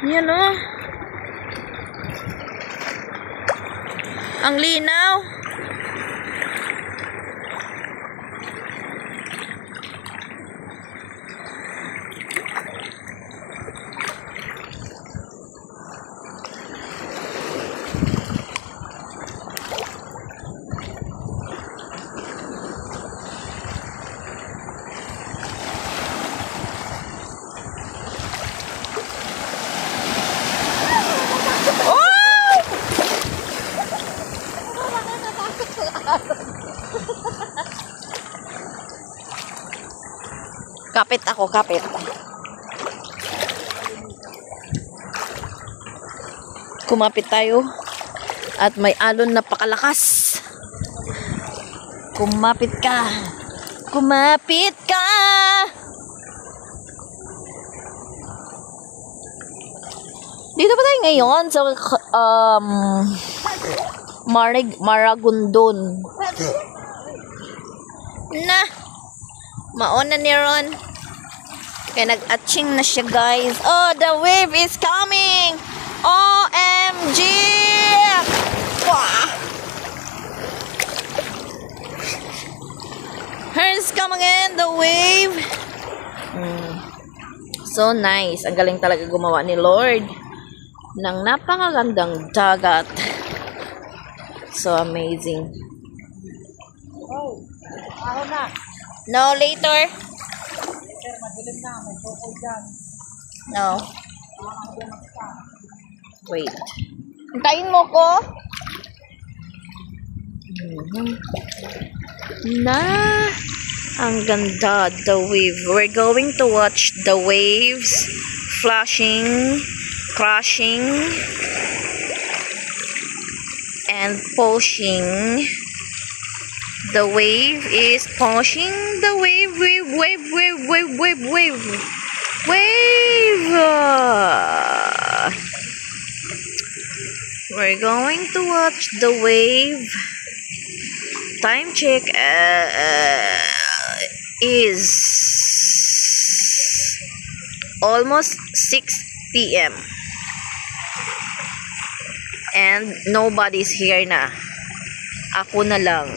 Yan oh. Ang linaw. Kapit ako, kapit. Kumapit tayo. At may alon na pakalakas. Kumapit ka. Kumapit ka. Dito ba tayo ngayon sa Maragondon? Na. Mauna ni Ron. Kaya nag-atching na siya, guys. Oh, the wave is coming! OMG! Wow! Here's come again, the wave. So nice. Ang galing talaga gumawa ni Lord ng napakagandang dagat. So amazing. Oh, ako na. No, later. Sir, madilim na. May tukol dyan. No. Wait. Hintayin mo ko. Na. Ang ganda. The wave. We're going to watch the waves flashing, crashing, and pushing. The wave is pushing. The wave, wave, wave, wave, wave, wave, wave, wave. We're going to watch the wave. Time check is almost 6 p.m. and nobody's here na. Ako na lang.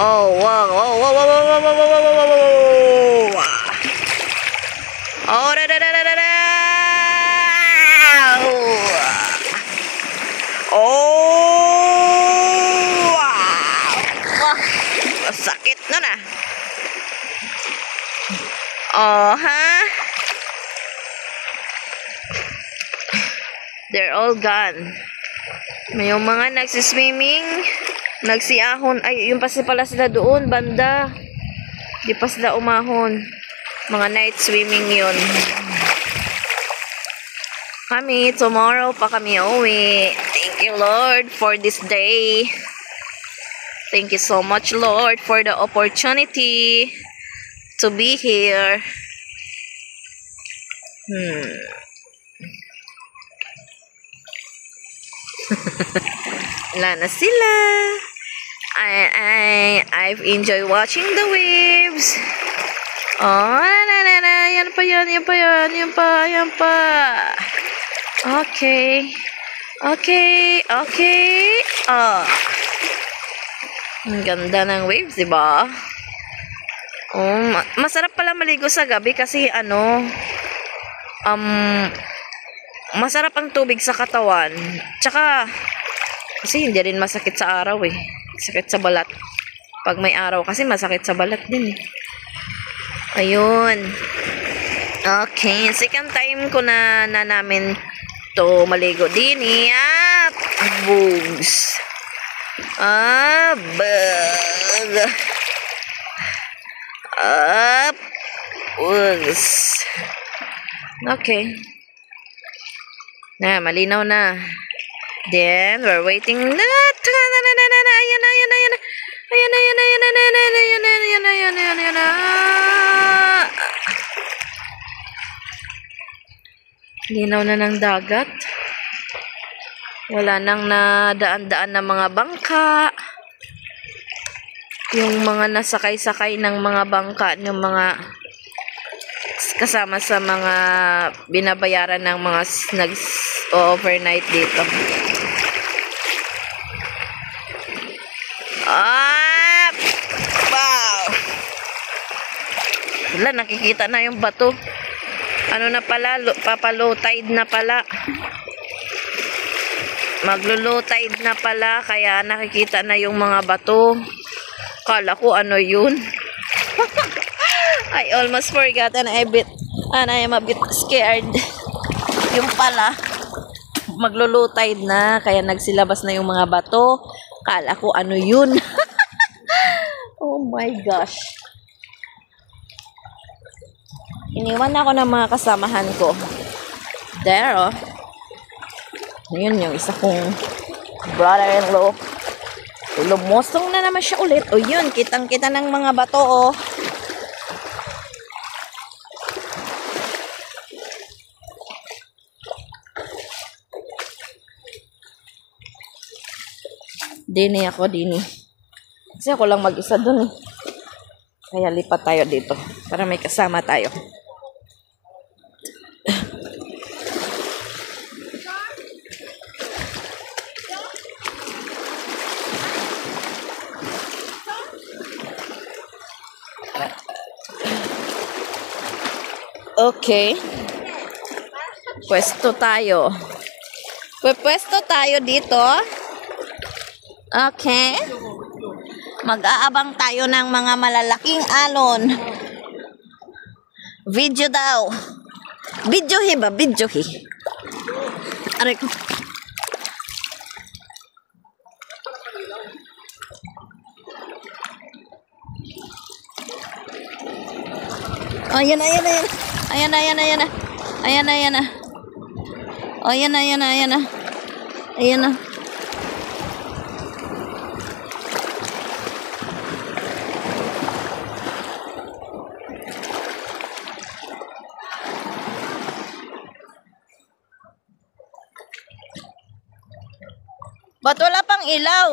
Oh, wow, oh, wow, wow, wow, wow, wow, wow, wow, wow, wow. Oh, da, da, da, da, da, da. Oh, wow. Sakit na na. Oh, ha? They're all gone. May yung mga nagsiswimming. Nagsiahon. Ay, yung pasi pala sila doon, banda. Di pa sila umahon. Mga night swimming yun. Kami, tomorrow pa kami uwi. Thank you, Lord, for this day. Thank you so much, Lord, for the opportunity to be here. Wala na sila. I've enjoyed watching the waves. Oh, na. Yan pa. Okay. Oh. Ang ganda ng waves, diba? Oh, masarap pala maligo sa gabi kasi masarap ang tubig sa katawan. Tsaka kasi hindi rin masakit sa araw eh. Sakit sa balat. Pag may araw kasi masakit sa balat din eh. Ayun. Okay. Second time ko na namin to maligo din eh. Bugs. Bug. Bugs. Okay. Na, malinaw na. Then, we're waiting na. Ayan na. Linaw na ng dagat. Wala nang nadaan-daan na mga bangka. Yung mga nasakay-sakay ng mga bangka, yung mga kasama sa mga binabayaran ng mga nag-overnight dito. Ah! Wow! Wala, nakikita na yung bato. Ano na pala, papalow tide na pala. Maglo-low tide na pala, kaya nakikita na yung mga bato. Kala ko ano yun. I almost forgot and I am a bit scared. Yung pala, maglo-low tide na, kaya nagsilabas na yung mga bato. Kala ko ano yun. Oh my gosh. Iniwan ako ng mga kasamahan ko. There, oh. Yun yung isa kong brother-in-law. Lumusong na naman siya ulit. O yun, kitang-kita ng mga bato, oh. Dini ako, dini. Kasi ako lang mag-isa dun, eh. Kaya lipat tayo dito para may kasama tayo. Okay. Pwesto tayo. Pwesto tayo dito. Okay. Mag-aabang tayo ng mga malalaking alon. Video daw. Videohi ba? Videohi. Aray ko. Ayan na, ayan na, ayan. Ayan na, ayan na, ayan na. Ayan na, ayan na. Ayan na, ayan na, ayan na. Ayan na. Ba't wala pang ilaw?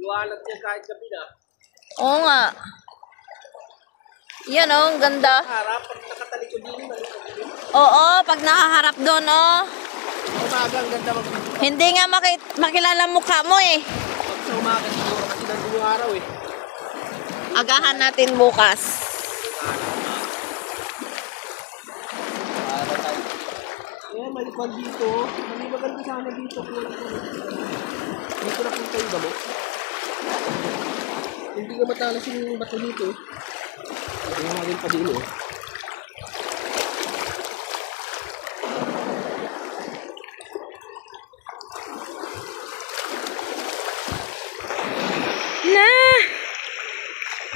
Iwalat niya kahit gabi na. Oo nga. Yan oh, ang ganda. Harap, pag nakatalikod din, Oo, pag nakaharap doon, oh. umaga ang ganda Hindi nga makilala mukha mo eh. pag sa umaga siguro kasi nandun yung araw eh. Agahan natin bukas. Eh, may kwan dito. Hindi maganda sana dito. Dito na punta yung damo. Hindi ka matalas yung bato dito. Kaya natin pa din eh.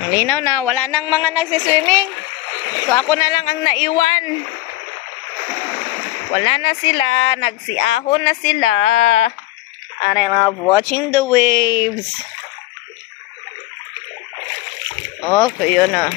Ang linaw na, wala nang mga nagsiswimming. So ako na lang ang naiwan. Wala na sila, nagsiahon na sila. And I love watching the waves. Okay, yun na.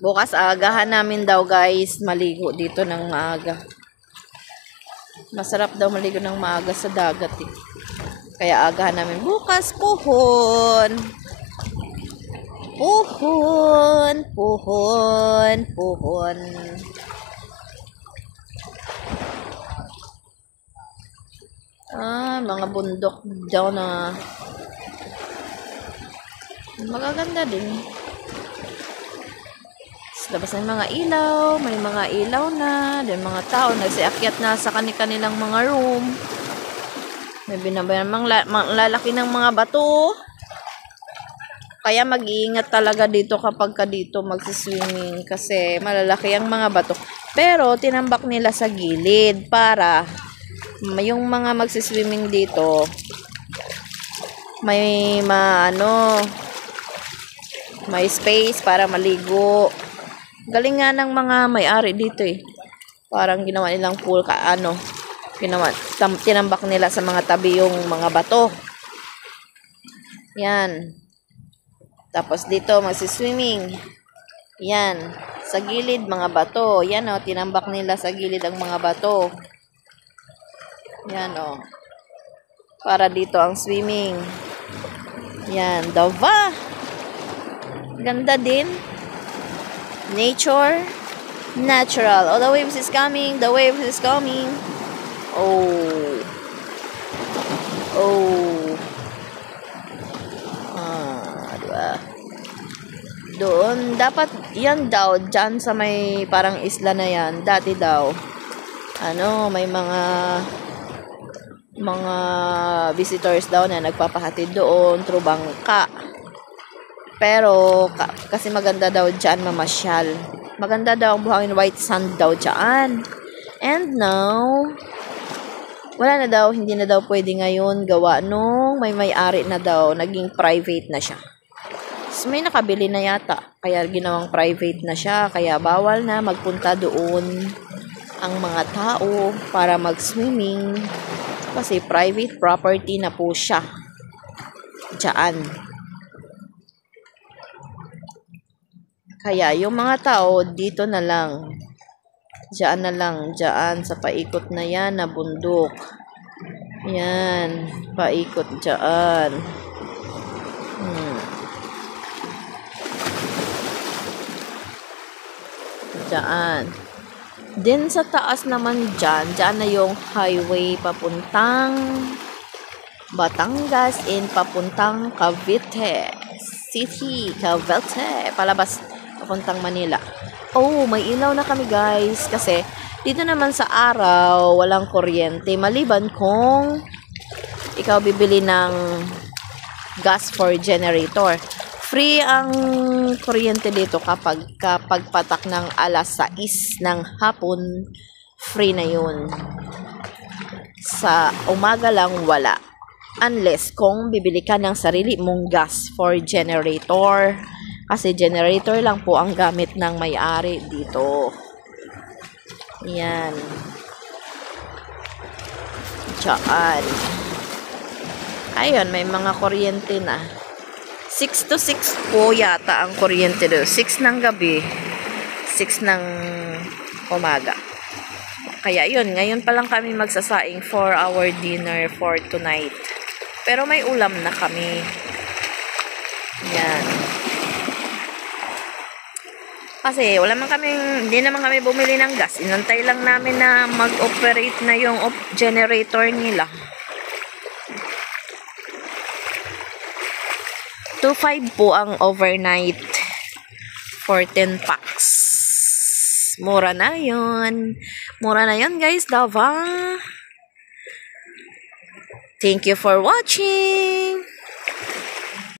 Bukas agahan namin daw guys maligo dito ng maaga. Masarap daw maligo ng maaga sa dagat eh. Kaya agahan namin bukas puhon. Puhon, puhon, puhon. Mga bundok daw na magaganda din. Labas ng mga ilaw, may mga ilaw na, then mga tao nagsiakyat na sa kanilang mga room. May binabayan lalaki ng mga bato. Kaya mag-iingat talaga dito kapag ka dito magsiswimming kasi malalaki ang mga bato. Pero tinambak nila sa gilid para yung mga magsiswimming dito may may space para maligo. Galing nga ng mga may-ari dito eh. Parang ginawa nilang pool tinambak nila sa mga tabi yung mga bato. Yan. Tapos dito, magsiswimming. Yan. Sa gilid, mga bato. Yan o, tinambak nila sa gilid ang mga bato. Yan o. Para dito ang swimming. Yan. Dava. Ganda din. Nature. Natural. Oh, the waves is coming. The waves is coming. Oh. Oh. Diba? Doon, dapat, yan daw, dyan sa may parang isla na yan, dati daw, may mga visitors daw na nagpapahatid doon, through bangka. Pero, kasi maganda daw dyan mamasyal. Maganda daw ang buhangin, white sand daw dyan. And now, wala na daw, hindi na daw pwede ngayon gawa nung may-ari na daw, naging private na siya. So, may nakabili na yata, kaya ginawang private na siya, kaya bawal na magpunta doon ang mga tao para mag-swimming kasi private property na po siya dyan. Kaya yung mga tao dito na lang, dyan sa paikot na yan na bundok. Yan, paikot dyan. Dyan. Then sa taas naman dyan na yung highway papuntang Batangas and papuntang Cavite City, Cavite, palabas papuntang Manila. Oh, may ilaw na kami guys kasi dito naman sa araw walang kuryente maliban kung ikaw bibili ng gas for generator. Free ang kuryente dito kapag patak ng alas 6 ng hapon, free na yun. Sa umaga lang wala. Unless kung bibili ka ng sarili mong gas for generator. Kasi generator lang po ang gamit ng may-ari dito. Yan. Diyan. Ayun, may mga kuryente na. 6 to 6 po yata ang kuryente doon. 6 ng gabi, 6 ng umaga. Kaya yun, ngayon pa lang kami magsasaing for our dinner for tonight. Pero may ulam na kami. Yan. Kasi hindi naman kami bumili ng gas. Inantay lang namin na mag-operate na yung generator nila. 2.5 po ang overnight for 10 packs. Mura na yun. Mura na yun guys, Dava. Thank you for watching.